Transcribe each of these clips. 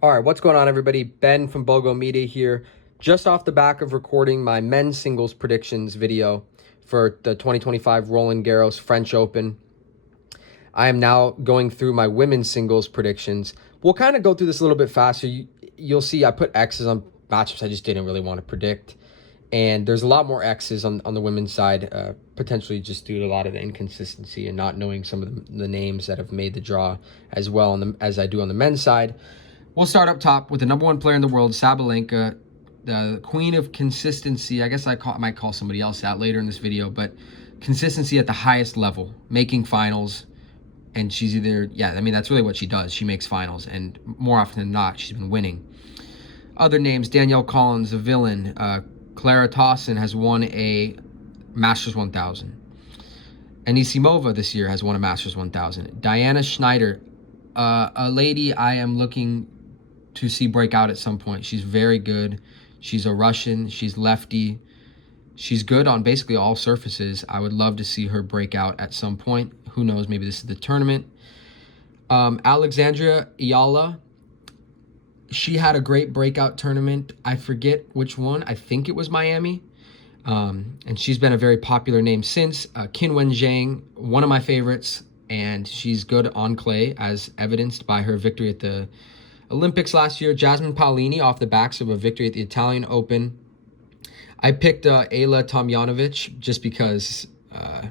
All right, what's going on, everybody? Ben from Bogo Media here. Just off the back of recording my men's singles predictions video for the 2025 Roland Garros French Open. I am now going through my women's singles predictions. We'll kind of go through this a little bit faster. You'll see I put X's on matchups I just didn't really want to predict. And there's a lot more X's on the women's side, potentially just due to a lot of the inconsistency and not knowing some of the names that have made the draw as well as I do on the men's side. We'll start up top with the number one player in the world, Sabalenka, the queen of consistency. I guess I might call somebody else that later in this video, but consistency at the highest level, making finals. And she's that's really what she does. She makes finals, and more often than not, she's been winning. Other names, Danielle Collins, a villain. Clara Tauson has won a Masters 1000. Anisimova this year has won a Masters 1000. Diana Schneider, a lady I am looking to see break out at some point. She's very good. She's a Russian. She's lefty. She's good on basically all surfaces. I would love to see her break out at some point. Who knows? Maybe this is the tournament. Alexandria Ayala. She had a great breakout tournament. I forget which one. I think it was Miami. And she's been a very popular name since. Qinwen Zhang, one of my favorites. And she's good on clay, as evidenced by her victory at the Olympics last year. Jasmine Paolini off the backs of a victory at the Italian Open. I picked Ayla Tomljanovic just because, the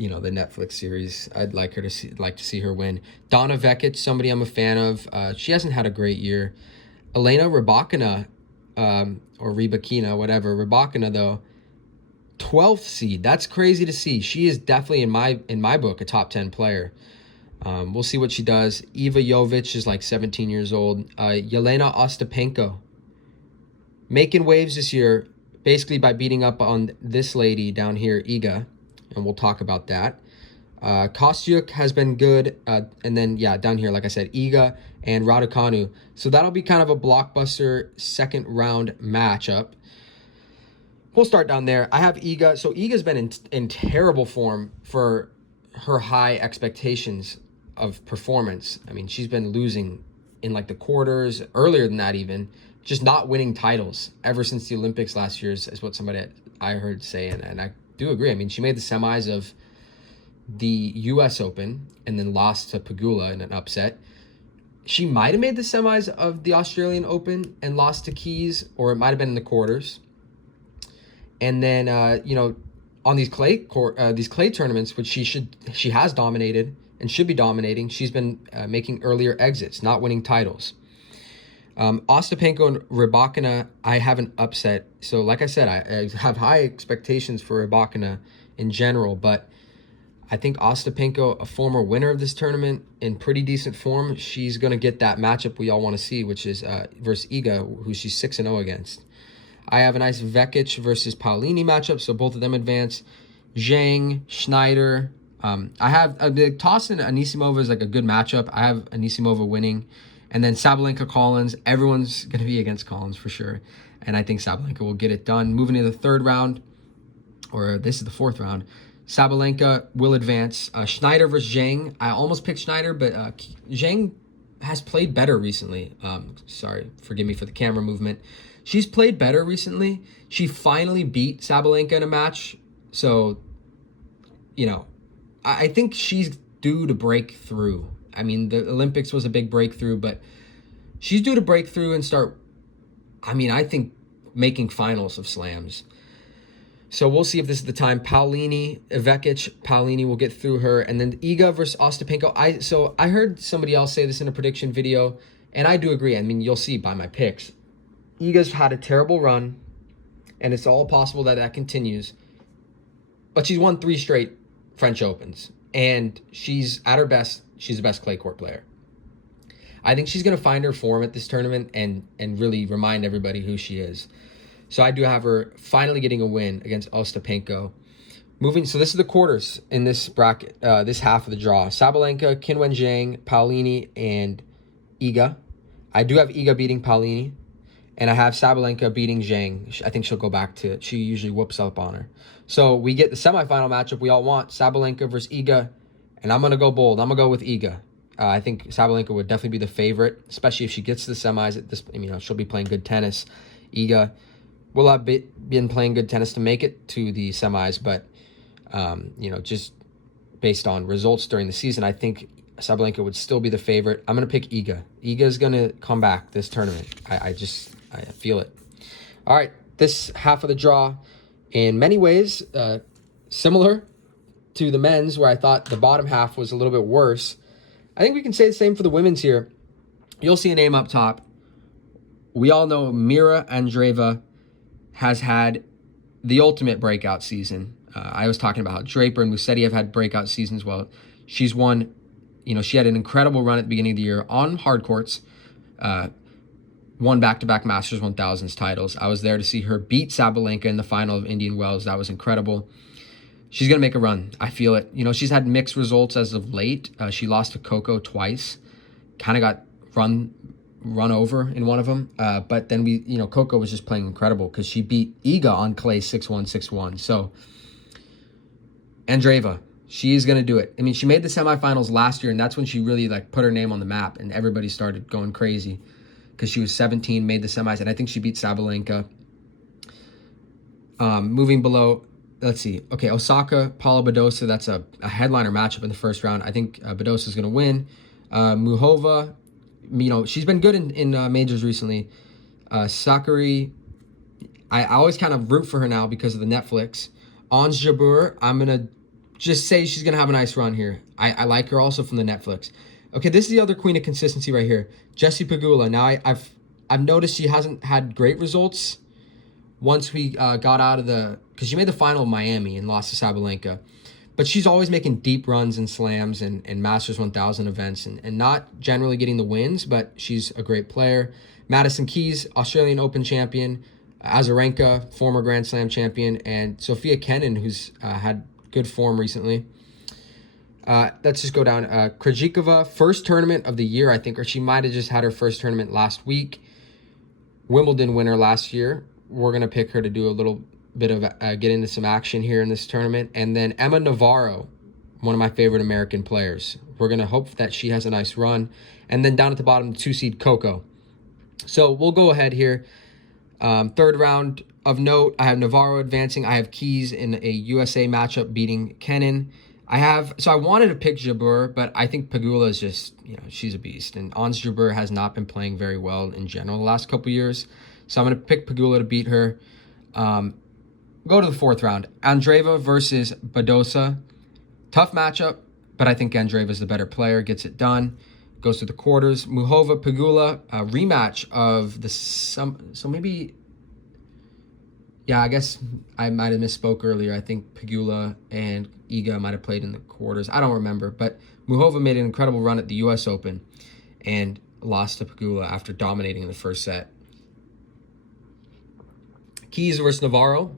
Netflix series. I'd like to see her win. Donna Vekic, somebody I'm a fan of. She hasn't had a great year. Elena Rybakina, or Rybakina, whatever. Rybakina, though, 12th seed. That's crazy to see. She is definitely, in my book, a top 10 player. We'll see what she does. Iva Jovic is like 17 years old. Yelena Ostapenko, making waves this year, basically by beating up on this lady down here, Iga, and we'll talk about that. Kostyuk has been good, and then, down here, like I said, Iga and Raducanu. So that'll be kind of a blockbuster second round matchup. We'll start down there. I have Iga. So Iga's been in terrible form for her high expectations of performance. I mean, she's been losing in like the quarters, earlier than that even, just not winning titles ever since the Olympics last year is what somebody I heard say, and I do agree. I mean, she made the semis of the U.S. Open and then lost to Pegula in an upset. She might have made the semis of the Australian Open and lost to Keys, or it might have been in the quarters. And then, on these clay tournaments, which she has dominated and should be dominating, she's been making earlier exits, not winning titles. Ostapenko and Rybakina, I have an upset. So like I said, I have high expectations for Rybakina in general, but I think Ostapenko, a former winner of this tournament, in pretty decent form, she's going to get that matchup we all want to see, which is versus Iga, who she's 6-0 against. I have a nice Vekic versus Paolini matchup, so both of them advance. Zhang, Schneider. I have Tauson Anisimova is like a good matchup. I have Anisimova winning. And then Sabalenka Collins. Everyone's going to be against Collins for sure. And I think Sabalenka will get it done. Moving to the third round, or this is the fourth round. Sabalenka will advance. Schneider versus Zhang. I almost picked Schneider, but Zhang has played better recently. Sorry, forgive me for the camera movement. She's played better recently. She finally beat Sabalenka in a match. So, I think she's due to break through. I mean, the Olympics was a big breakthrough, but she's due to break through and start, I think, making finals of slams. So we'll see if this is the time. Paolini, Vekic, Paolini will get through her. And then Iga versus Ostapenko. I heard somebody else say this in a prediction video, and I do agree. I mean, you'll see by my picks. Iga's had a terrible run, and it's all possible that continues. But she's won 3 straight French Opens, and she's at her best. She's the best clay court player. I think she's going to find her form at this tournament and really remind everybody who she is. So I do have her finally getting a win against Ostapenko. So this is the quarters in this bracket, this half of the draw. Sabalenka, Qinwen Zhang, Paolini, and Iga. I do have Iga beating Paolini. And I have Sabalenka beating Zhang. I think she'll go back to it. She usually whoops up on her. So we get the semifinal matchup we all want. Sabalenka versus Iga. And I'm going to go bold. I'm going to go with Iga. I think Sabalenka would definitely be the favorite, especially if she gets to the semis. At this, she'll be playing good tennis. Iga will have been playing good tennis to make it to the semis, but just based on results during the season, I think Sabalenka would still be the favorite. I'm going to pick Iga. Iga's going to come back this tournament. I feel it. All right, this half of the draw, in many ways, similar to the men's, where I thought the bottom half was a little bit worse. I think we can say the same for the women's here. You'll see a name up top. We all know Mira Andreeva has had the ultimate breakout season. I was talking about how Draper and Musetti have had breakout seasons. Well, she's won, she had an incredible run at the beginning of the year on hard courts, won back-to-back Masters 1000s titles. I was there to see her beat Sabalenka in the final of Indian Wells. That was incredible. She's going to make a run. I feel it. She's had mixed results as of late. She lost to Coco twice. Kind of got run over in one of them. But then Coco was just playing incredible because she beat Iga on clay 6-1, 6-1. So Andreeva, she is going to do it. She made the semifinals last year, and that's when she really put her name on the map, and everybody started going crazy because she was 17, made the semis, and I think she beat Sabalenka. Moving below, let's see. Okay, Osaka, Paula Badosa, that's a headliner matchup in the first round. I think Badosa is going to win. Muhova, she's been good in majors recently. Sakari, I always kind of root for her now because of the Netflix. Ons Jabeur, I'm going to just say she's going to have a nice run here. I like her also from the Netflix. Okay, this is the other queen of consistency right here. Jessie Pegula. Now, I've noticed she hasn't had great results once we got out of because she made the final of Miami and lost to Sabalenka. But she's always making deep runs and slams and Masters 1000 events and not generally getting the wins, but she's a great player. Madison Keys, Australian Open champion. Azarenka, former Grand Slam champion. And Sofia Kenin, who's had good form recently. Let's just go down. Krejcikova, first tournament of the year, I think, or she might have just had her first tournament last week. Wimbledon winner last year. We're going to pick her to do a little bit of get into some action here in this tournament. And then Emma Navarro, one of my favorite American players. We're going to hope that she has a nice run. And then down at the bottom, the 2-seed Coco. So we'll go ahead here. Third round of note, I have Navarro advancing. I have Keys in a USA matchup beating Kenin. I wanted to pick Jabeur, but I think Pegula is just, she's a beast. And Ons Jabeur has not been playing very well in general the last couple years. So I'm going to pick Pegula to beat her. Go to the fourth round. Andreeva versus Badosa. Tough matchup, but I think Andreeva is the better player. Gets it done. Goes to the quarters. Muhova, Pegula, a rematch of the... So maybe... Yeah, I guess I might have misspoke earlier. I think Pegula and Iga might have played in the quarters. I don't remember. But Muhova made an incredible run at the U.S. Open and lost to Pegula after dominating in the first set. Keys versus Navarro.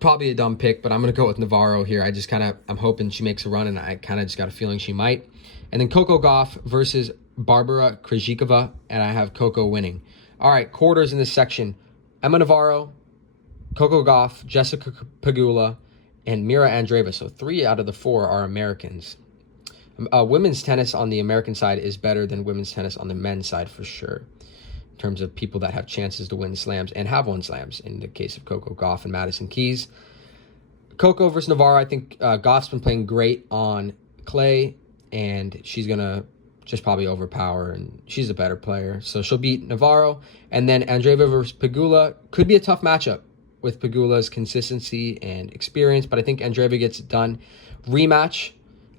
Probably a dumb pick, but I'm going to go with Navarro here. I'm hoping she makes a run, and I kind of just got a feeling she might. And then Coco Gauff versus Barbara Krejcikova, and I have Coco winning. All right, quarters in this section. Emma Navarro, Coco Gauff, Jessica Pegula, and Mira Andreeva. So 3 out of the 4 are Americans. Women's tennis on the American side is better than women's tennis on the men's side for sure, in terms of people that have chances to win slams and have won slams in the case of Coco Gauff and Madison Keys. Coco versus Navarro, I think Gauff's been playing great on clay, and she's going to just probably overpower, and she's a better player. So she'll beat Navarro. And then Andreeva versus Pegula could be a tough matchup with Pegula's consistency and experience, but I think Andreeva gets it done. Rematch,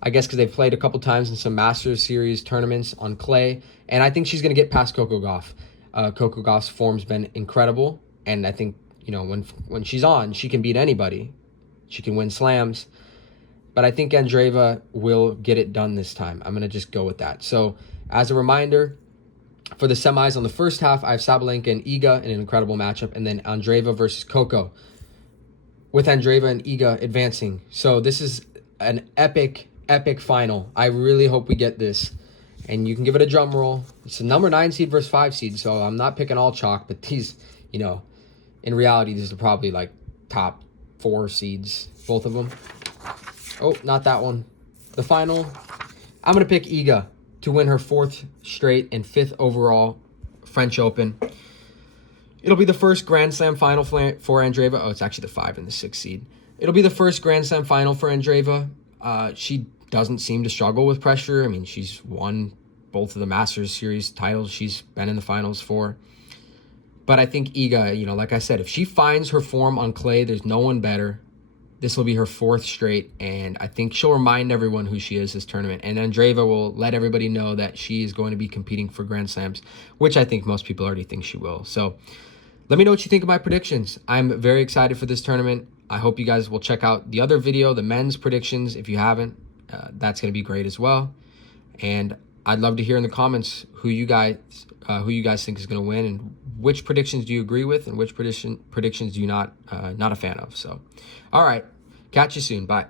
I guess because they've played a couple times in some Masters Series tournaments on clay, and I think she's going to get past Coco Gauff. Coco Gauff's form's been incredible, and I think, when she's on, she can beat anybody. She can win slams. But I think Andreeva will get it done this time. I'm going to just go with that. So, as a reminder, for the semis on the first half, I have Sabalenka and Iga in an incredible matchup, and then Andreeva versus Coco, with Andreeva and Iga advancing. So this is an epic final. I really hope we get this. And you can give it a drum roll. It's a number 9 seed versus 5 seed, so I'm not picking all chalk, but these, in reality, these are probably top 4 seeds, both of them. Oh, not that one. The final, I'm going to pick Iga to win her 4th straight and 5th overall French Open. It'll be the first Grand Slam final for Andreeva. Oh, it's actually the 5 and the 6 seed. It'll be the first Grand Slam final for Andreeva. She doesn't seem to struggle with pressure. I mean, she's won both of the Masters Series titles she's been in the finals for. But I think Iga, you know, like I said, if she finds her form on clay, there's no one better. This will be her 4th straight, and I think she'll remind everyone who she is this tournament. And Andreeva will let everybody know that she is going to be competing for Grand Slams, which I think most people already think she will. So let me know what you think of my predictions. I'm very excited for this tournament. I hope you guys will check out the other video, the men's predictions, if you haven't. That's going to be great as well. And I'd love to hear in the comments who you guys think is going to win, and which predictions do you agree with, and which predictions do you not a fan of. So, all right, catch you soon. Bye.